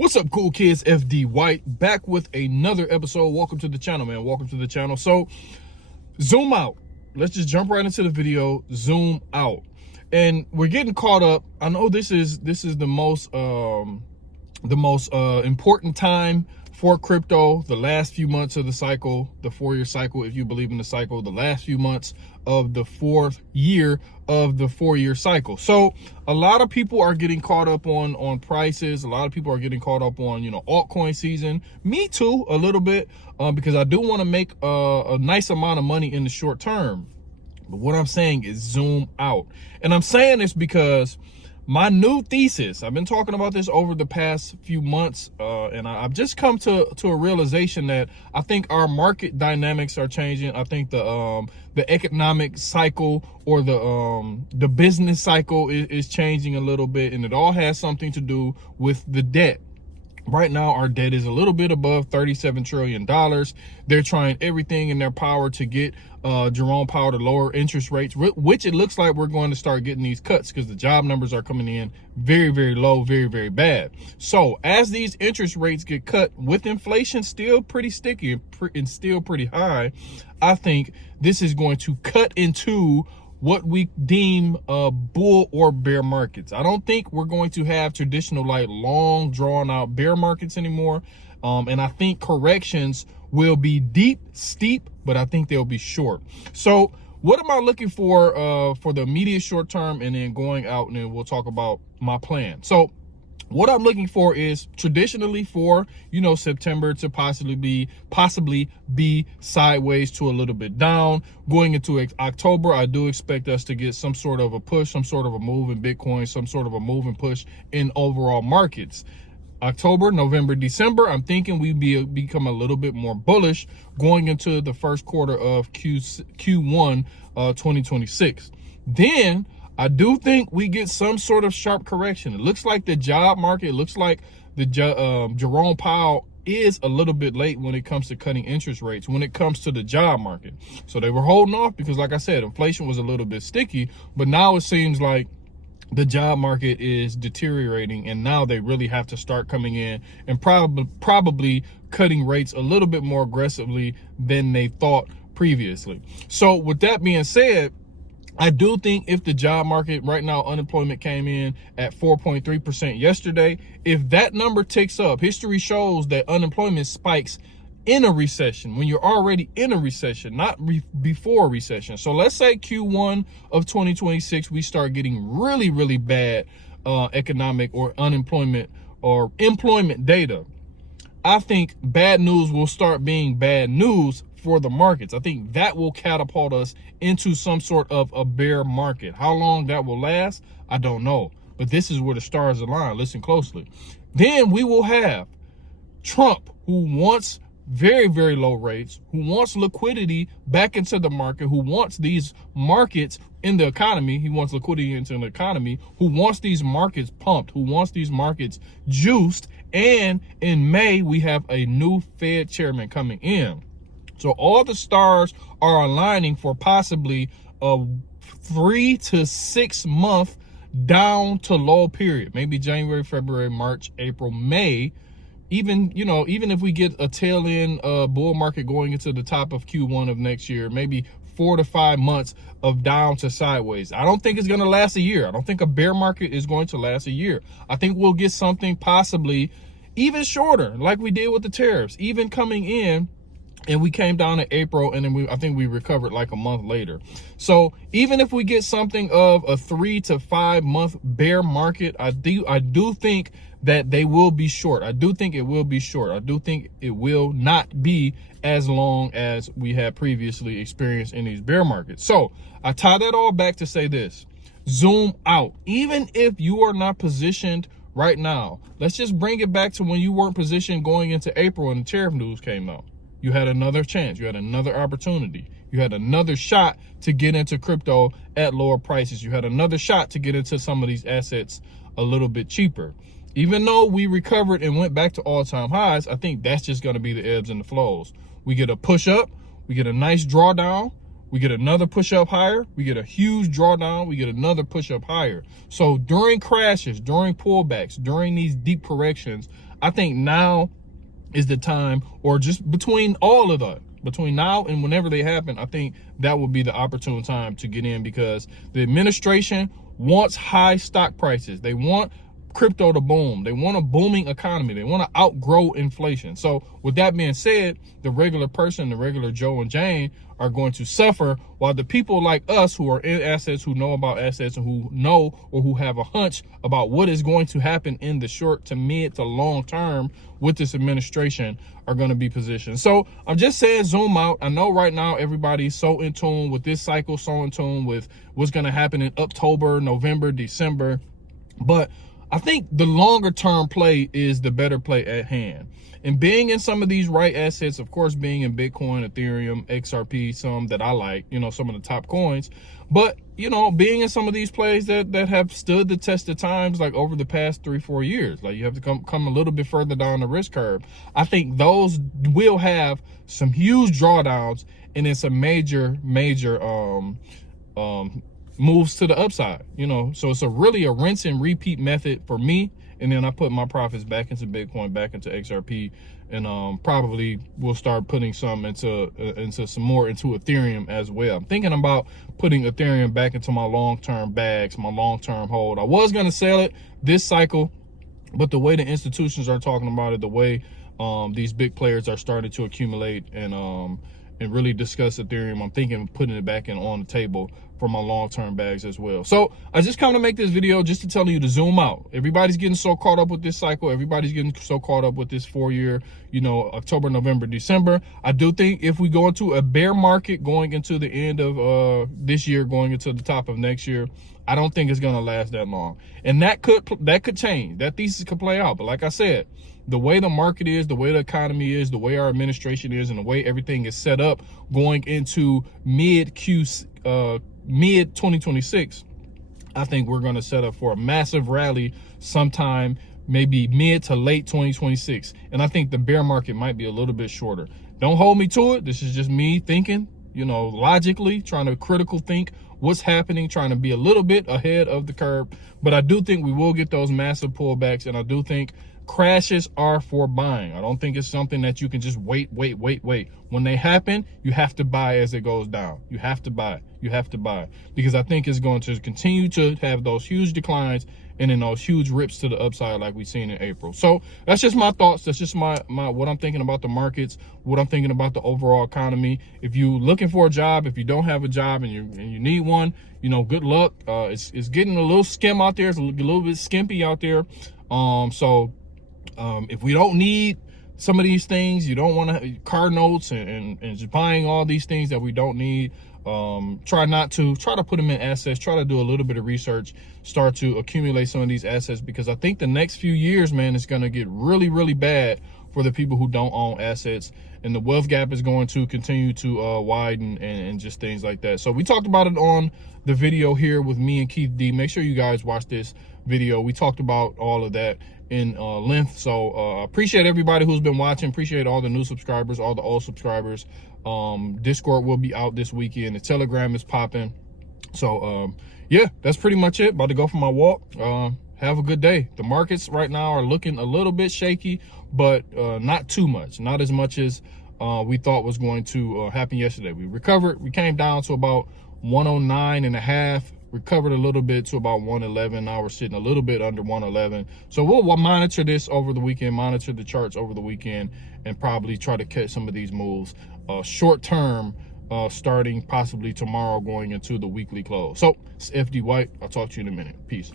What's up, cool kids? FD White back with another episode. Welcome to the channel, man. Welcome to the channel. So zoom out. Let's just jump right into the video. Zoom out. And we're getting caught up. I know this is the most important time for crypto. The last few months of the cycle, the 4-year cycle, if you believe in the cycle, the last few months of the 4th year of the 4-year cycle. So a lot of people are getting caught up on prices. A lot of people are getting caught up on, altcoin season. Me too, a little bit, because I do want to make a nice amount of money in the short term. But what I'm saying is zoom out. And I'm saying this because my new thesis, I've been talking about this over the past few months, and I've just come to a realization that I think our market dynamics are changing. I think the economic cycle or the business cycle is changing a little bit, and it all has something to do with the debt. Right now, our debt is a little bit above $37 trillion. They're trying everything in their power to get Jerome Powell to lower interest rates, which it looks like we're going to start getting these cuts because the job numbers are coming in very, very low, very, very bad. So as these interest rates get cut with inflation still pretty sticky and still pretty high, I think this is going to cut into what we deem bull or bear markets. I don't think we're going to have traditional, like, long drawn out bear markets anymore. And I think corrections will be deep, steep, but I think they'll be short. So what am I looking for the immediate short term, and then going out, and then we'll talk about my plan. So what I'm looking for is traditionally for, September to possibly be sideways to a little bit down. Going into October, I do expect us to get some sort of a push, some sort of a move in Bitcoin, some sort of a move and push in overall markets. October, November, December, I'm thinking we become a little bit more bullish going into the first quarter of Q1 2026. Then I do think we get some sort of sharp correction. It looks like the job market, looks like the Jerome Powell is a little bit late when it comes to cutting interest rates, when it comes to the job market. So they were holding off because, like I said, inflation was a little bit sticky, but now it seems like the job market is deteriorating, and now they really have to start coming in and probably cutting rates a little bit more aggressively than they thought previously. So with that being said, I do think if the job market right now, unemployment came in at 4.3% yesterday, if that number ticks up, history shows that unemployment spikes in a recession, when you're already in a recession, not before a recession. So let's say Q1 of 2026, we start getting really, really bad economic or unemployment or employment data. I think bad news will start being bad news for the markets. I think that will catapult us into some sort of a bear market. How long that will last, I don't know. But this is where the stars align. Listen closely. Then we will have Trump, who wants very, very low rates, who wants liquidity back into the market, who wants these markets in the economy. He wants liquidity into the economy, who wants these markets pumped, who wants these markets juiced. And in May, we have a new Fed chairman coming in. So all the stars are aligning for possibly a 3 to 6 month down to low period. Maybe January, February, March, April, May. Even if we get a tail end bull market going into the top of Q1 of next year, maybe 4 to 5 months of down to sideways. I don't think it's going to last a year. I don't think a bear market is going to last a year. I think we'll get something possibly even shorter, like we did with the tariffs, even coming in. And we came down in April, and then I think we recovered like a month later. So even if we get something of a 3 to 5 month bear market, I do think that they will be short. I do think it will be short. I do think it will not be as long as we had previously experienced in these bear markets. So I tie that all back to say this: zoom out. Even if you are not positioned right now, let's just bring it back to when you weren't positioned going into April and the tariff news came out. You had another chance. You had another opportunity. You had another shot to get into crypto at lower prices. You had another shot to get into some of these assets a little bit cheaper. Even though we recovered and went back to all-time highs, I think that's just going to be the ebbs and the flows. We get a push up, we get a nice drawdown, we get another push up higher, we get a huge drawdown, we get another push up higher. So during crashes, during pullbacks, during these deep corrections, I think now is the time, or just between all of that, between now and whenever they happen, I think that would be the opportune time to get in, because the administration wants high stock prices. They want crypto to boom. They want a booming economy. They want to outgrow inflation. So with that being said, the regular person, the regular Joe and Jane, are going to suffer, while the people like us who are in assets, who know about assets, and who know or who have a hunch about what is going to happen in the short to mid to long term with this administration, are going to be positioned. So I'm just saying, zoom out. I know right now everybody's so in tune with this cycle, so in tune with what's going to happen in October, November, December, but I think the longer term play is the better play at hand. And being in some of these right assets, of course, being in Bitcoin, Ethereum, XRP, some that I like, you know, some of the top coins, but, you know, being in some of these plays that have stood the test of times, like over the past 3-4 years, like you have to come a little bit further down the risk curve. I think those will have some huge drawdowns and then some major moves to the upside, you know. So it's really a rinse and repeat method for me. And then I put my profits back into Bitcoin, back into XRP, and probably we'll start putting some into some more into Ethereum as well. I'm thinking about putting Ethereum back into my long-term bags, my long-term hold. I was gonna sell it this cycle, but the way the institutions are talking about it, the way these big players are starting to accumulate and really discuss Ethereum, I'm thinking of putting it back in on the table for my long-term bags as well. So I just come to make this video just to tell you to zoom out. Everybody's getting so caught up with this cycle. Everybody's getting so caught up with this 4-year, you know, October, November, December. I do think if we go into a bear market going into the end of this year, going into the top of next year, I don't think it's gonna last that long. And that could change. That thesis could play out. But like I said, the way the market is, the way the economy is, the way our administration is, and the way everything is set up going into mid 2026, I think we're going to set up for a massive rally sometime, maybe mid to late 2026. And I think the bear market might be a little bit shorter. Don't hold me to it. This is just me thinking, you know, logically, trying to critical think what's happening, trying to be a little bit ahead of the curve. But I do think we will get those massive pullbacks, and I do think crashes are for buying. I don't think it's something that you can just wait. When they happen, you have to buy as it goes down. You have to buy. You have to buy, because I think it's going to continue to have those huge declines and then those huge rips to the upside like we've seen in April. So that's just my thoughts. That's just my what I'm thinking about the markets, what I'm thinking about the overall economy. If you're looking for a job, if you don't have a job and you need one, you know, good luck. It's getting a little skim out there. It's a little bit skimpy out there. If we don't need some of these things, you don't want to car notes and just buying all these things that we don't need. Try to put them in assets, try to do a little bit of research, start to accumulate some of these assets, because I think the next few years, man, it's going to get really, really bad for the people who don't own assets, and the wealth gap is going to continue to widen and just things like that. So we talked about it on the video here with me and Keith D. Make sure you guys watch this video. We talked about all of that in length. So appreciate everybody who's been watching. Appreciate all the new subscribers, all the old subscribers. Discord will be out this weekend. The Telegram is popping. So yeah, that's pretty much it. About to go for my walk. Have a good day. The markets right now are looking a little bit shaky, but not too much. Not as much as we thought was going to happen yesterday. We recovered. We came down to about 109.5. Recovered a little bit to about 111. Now we're sitting a little bit under 111. So we'll monitor this over the weekend, monitor the charts over the weekend, and probably try to catch some of these moves short term, starting possibly tomorrow going into the weekly close. So it's FD White. I'll talk to you in a minute. Peace.